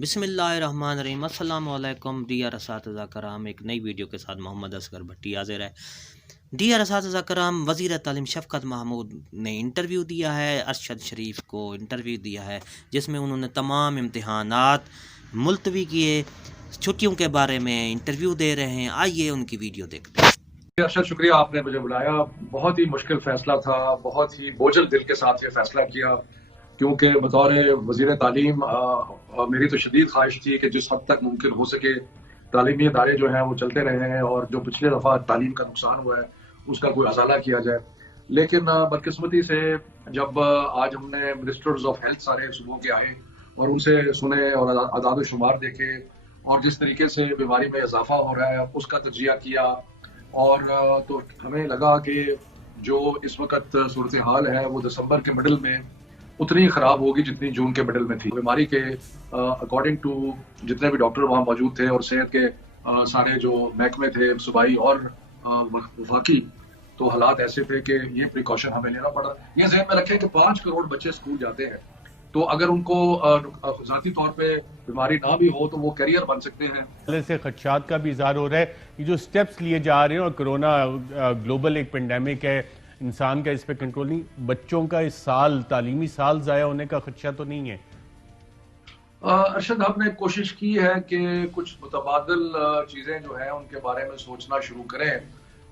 بسم اللہ الرحمن الرحیم۔ السلام علیکم ڈیئر اساتذہ کرام، ایک نئی ویڈیو کے ساتھ محمد اصغر بھٹی حاضر ہے۔ ڈیئر اساتذہ کرام، وزیر تعلیم شفقت محمود نے انٹرویو دیا ہے، ارشد شریف کو انٹرویو دیا ہے، جس میں انہوں نے تمام امتحانات ملتوی کیے، چھٹیوں کے بارے میں انٹرویو دے رہے ہیں۔ آئیے ان کی ویڈیو دیکھتے ہیں۔ ارشد، شکریہ آپ نے مجھے بلایا۔ بہت ہی مشکل فیصلہ تھا، بہت ہی بوجھل دل کے ساتھ یہ فیصلہ کیا، کیونکہ بطور وزیر تعلیم میری تو شدید خواہش تھی کہ جس حد تک ممکن ہو سکے تعلیمی ادارے جو ہیں وہ چلتے رہے ہیں، اور جو پچھلے دفعہ تعلیم کا نقصان ہوا ہے اس کا کوئی ازالہ کیا جائے۔ لیکن بدقسمتی سے جب آج ہم نے منسٹرز آف ہیلتھ سارے صوبوں کے آئے اور ان سے سنے اور اعداد و شمار دیکھے، اور جس طریقے سے بیماری میں اضافہ ہو رہا ہے اس کا تجزیہ کیا، اور تو ہمیں لگا کہ جو اس وقت صورتحال ہے وہ دسمبر کے مڈل میں اتنی خراب ہوگی جتنی جون کے مڈل میں تھی۔ بیماری کے اکارڈنگ ٹو جتنے بھی ڈاکٹر وہاں موجود تھے اور صحت کے سارے جو محکمے تھے صوبائی اور وفاقی، تو حالات ایسے تھے کہ یہ پریکاشن ہمیں لینا پڑا۔ یہ ذہن میں رکھیں کہ 5 کروڑ بچے اسکول جاتے ہیں، تو اگر ان کو ذاتی طور پہ بیماری نہ بھی ہو تو وہ کیریئر بن سکتے ہیں۔ پہلے سے خدشات کا بھی اظہار ہو رہا ہے، یہ جو سٹیپس لیے جا رہے ہیں، اور کرونا گلوبل ایک پینڈیمک ہے، انسان کا اس پہ کنٹرول نہیں، بچوں کا اس سال تعلیمی سال ضائع ہونے کا خدشہ تو نہیں ہے؟ ارشد، ہم نے کوشش کی ہے کہ کچھ متبادل چیزیں جو ہیں ان کے بارے میں سوچنا شروع کریں،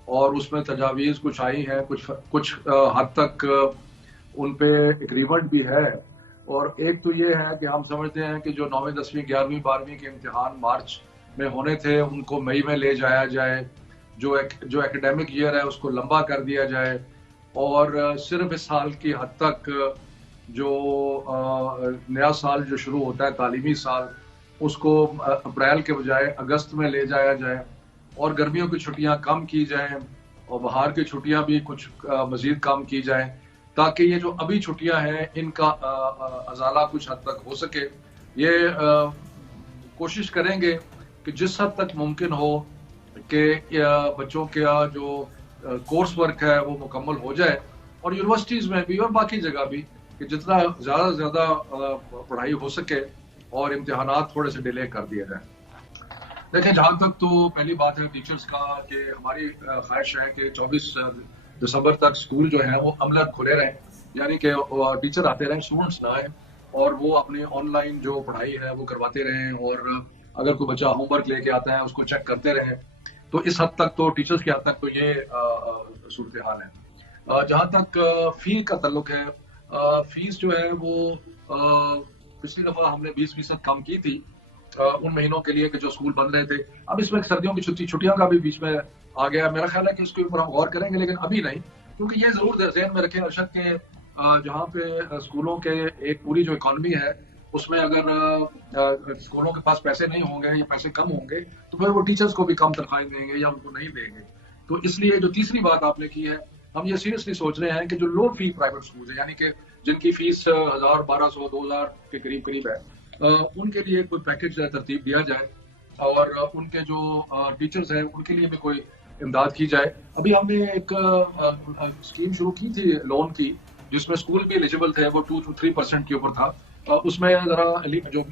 اور اس میں تجاویز کچھ آئی ہیں، کچھ حد تک ان پہ اگریمنٹ بھی ہے۔ اور ایک تو یہ ہے کہ ہم سمجھتے ہیں کہ جو 9ویں 10ویں 11ویں 12ویں کے امتحان مارچ میں ہونے تھے ان کو مئی میں لے جایا جائے، جو ایکڈیمک ایئر ہے اس کو لمبا کر دیا جائے، اور صرف اس سال کی حد تک جو نیا سال جو شروع ہوتا ہے تعلیمی سال اس کو اپریل کے بجائے اگست میں لے جایا جائے، اور گرمیوں کی چھٹیاں کم کی جائیں، اور بہار کی چھٹیاں بھی کچھ مزید کم کی جائیں، تاکہ یہ جو ابھی چھٹیاں ہیں ان کا ازالہ کچھ حد تک ہو سکے۔ یہ کوشش کریں گے کہ جس حد تک ممکن ہو کہ بچوں کا جو کورس ورک ہے وہ مکمل ہو جائے، اور یونیورسٹیز میں بھی اور باقی جگہ بھی کہ جتنا زیادہ سے زیادہ پڑھائی ہو سکے اور امتحانات تھوڑے سے ڈیلے کر دیے جائیں۔ دیکھیں، جہاں تک تو پہلی بات ہے ٹیچرز کا کہ ہماری خواہش ہے کہ 24 دسمبر تک اسکول جو ہیں وہ عملاً کھلے رہیں، یعنی کہ ٹیچر آتے رہیں، اسٹوڈنٹس نہ آئیں، اور وہ اپنے آن لائن جو پڑھائی ہے وہ کرواتے رہیں، اور اگر کوئی بچہ ہوم ورک لے کے آتا ہے اس کو چیک کرتے رہیں۔ تو اس حد تک تو ٹیچرز کی حد تک تو یہ صورتحال ہے۔ جہاں تک فی کا تعلق ہے، فیس جو ہے وہ پچھلی دفعہ ہم نے 20% کم کی تھی ان مہینوں کے لیے کہ جو اسکول بند رہے تھے۔ اب اس میں سردیوں کی چھٹیاں کا بھی بیچ میں آ گیا، میرا خیال ہے کہ اس کے اوپر ہم غور کریں گے، لیکن ابھی نہیں، کیونکہ یہ ضرور ذہن میں رکھیں ارشد کہ جہاں پہ اسکولوں کے ایک پوری جو اکانومی ہے اس میں اگر اسکولوں کے پاس پیسے نہیں ہوں گے یا پیسے کم ہوں گے تو پھر وہ ٹیچرز کو بھی کم تنخواہیں دیں گے یا ان کو نہیں دیں گے۔ تو اس لیے جو تیسری بات آپ نے کی ہے، ہم یہ سیریسلی سوچ رہے ہیں کہ جو لو فی پرائیویٹ اسکول ہیں، یعنی کہ جن کی فیس 1000 1200 2000 کے قریب ہے، ان کے لیے کوئی پیکج ترتیب دیا جائے، اور ان کے جو ٹیچرز ہیں ان کے لیے بھی کوئی امداد کی جائے۔ ابھی ہم نے ایک اسکیم شروع کی تھی لون کی، جس میں اسکول بھی ایلیجیبل تھے، وہ 2 to 3% کے اوپر تھا۔ اس میں ذرا جو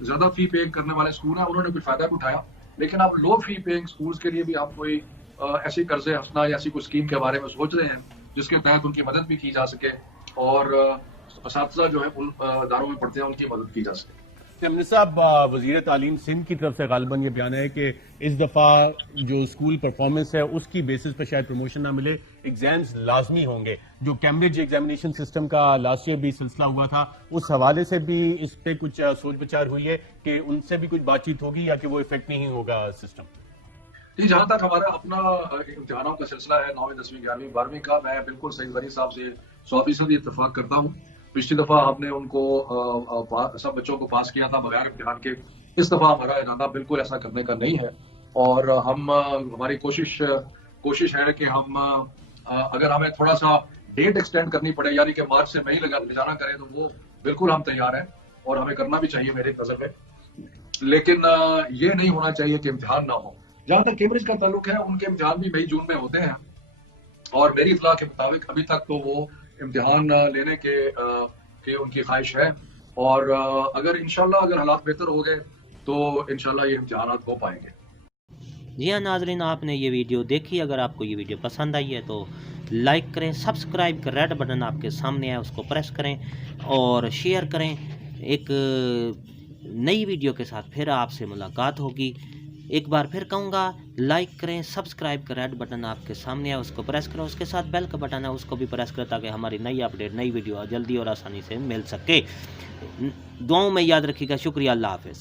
زیادہ فی پے کرنے والے اسکول ہیں انہوں نے کوئی فائدہ بھی اٹھایا، لیکن اب لو فی پیئنگ اسکولز کے لیے بھی ہم کوئی ایسی قرض حسنہ یا ایسی کوئی اسکیم کے بارے میں سوچ رہے ہیں جس کے تحت ان کی مدد بھی کی جا سکے، اور اساتذہ جو ہے ان اداروں میں پڑھتے ہیں ان کی مدد کی جا سکے۔ امن صاحب، وزیر تعلیم سندھ کی طرف سے غالباً یہ بیان ہے کہ اس دفعہ جو اسکول پرفارمنس ہے اس کی بیسس پہ شاید پروموشن نہ ملے، ایگزامز لازمی ہوں گے۔ جو کیمبرج ایگزامینیشن سسٹم کا لاسٹ ایئر بھی سلسلہ ہوا تھا، اس حوالے سے بھی اس پہ کچھ سوچ بچار ہوئی ہے کہ ان سے بھی کچھ بات چیت ہوگی، یا کہ وہ افیکٹ نہیں ہوگا سسٹم؟ جی، جہاں تک ہمارا اپنا امتحانوں کا سلسلہ ہے 9ویں 10ویں 11ویں 12ویں کا، میں بالکل سعید غنی صاحب سے 100% اتفاق کرتا ہوں۔ پچھلی دفعہ ہم نے ان کو سب بچوں کو پاس کیا تھا بغیر امتحان کے، اس دفعہ ہمارا ارادہ بالکل ایسا کرنے کا نہیں ہے، اور ہماری کوشش ہے کہ ہم اگر ہمیں تھوڑا سا ڈیٹ ایکسٹینڈ کرنی پڑے، یعنی کہ مارچ سے مئی لے جانا کریں، تو وہ بالکل ہم تیار ہیں اور ہمیں کرنا بھی چاہیے میرے نظر میں، لیکن یہ نہیں ہونا چاہیے کہ امتحان نہ ہو۔ جہاں تک کیمبرج کا تعلق ہے، ان کے امتحان بھی مئی جون میں ہوتے ہیں، اور میری اطلاع کے مطابق ابھی تک تو وہ امتحان لینے کے ان کی خواہش ہے، اور اگر انشاءاللہ اگر حالات بہتر ہو گئے تو انشاءاللہ یہ امتحانات ہو پائیں گے. جی ہاں ناظرین، آپ نے یہ ویڈیو دیکھی. اگر آپ کو یہ ویڈیو پسند آئی ہے تو لائک کریں، سبسکرائب کر ریڈ بٹن آپ کے سامنے ہے اس کو پریس کریں اور شیئر کریں. ایک نئی ویڈیو کے ساتھ پھر آپ سے ملاقات ہوگی. ایک بار پھر کہوں گا، لائک کریں، سبسکرائب کا ریڈ بٹن آپ کے سامنے ہے اس کو پریس کریں، اس کے ساتھ بیل کا بٹن ہے اس کو بھی پریس کریں تاکہ ہماری نئی اپڈیٹ، نئی ویڈیو جلدی اور آسانی سے مل سکے. دعاؤں میں یاد رکھیے گا. شکریہ. اللہ حافظ.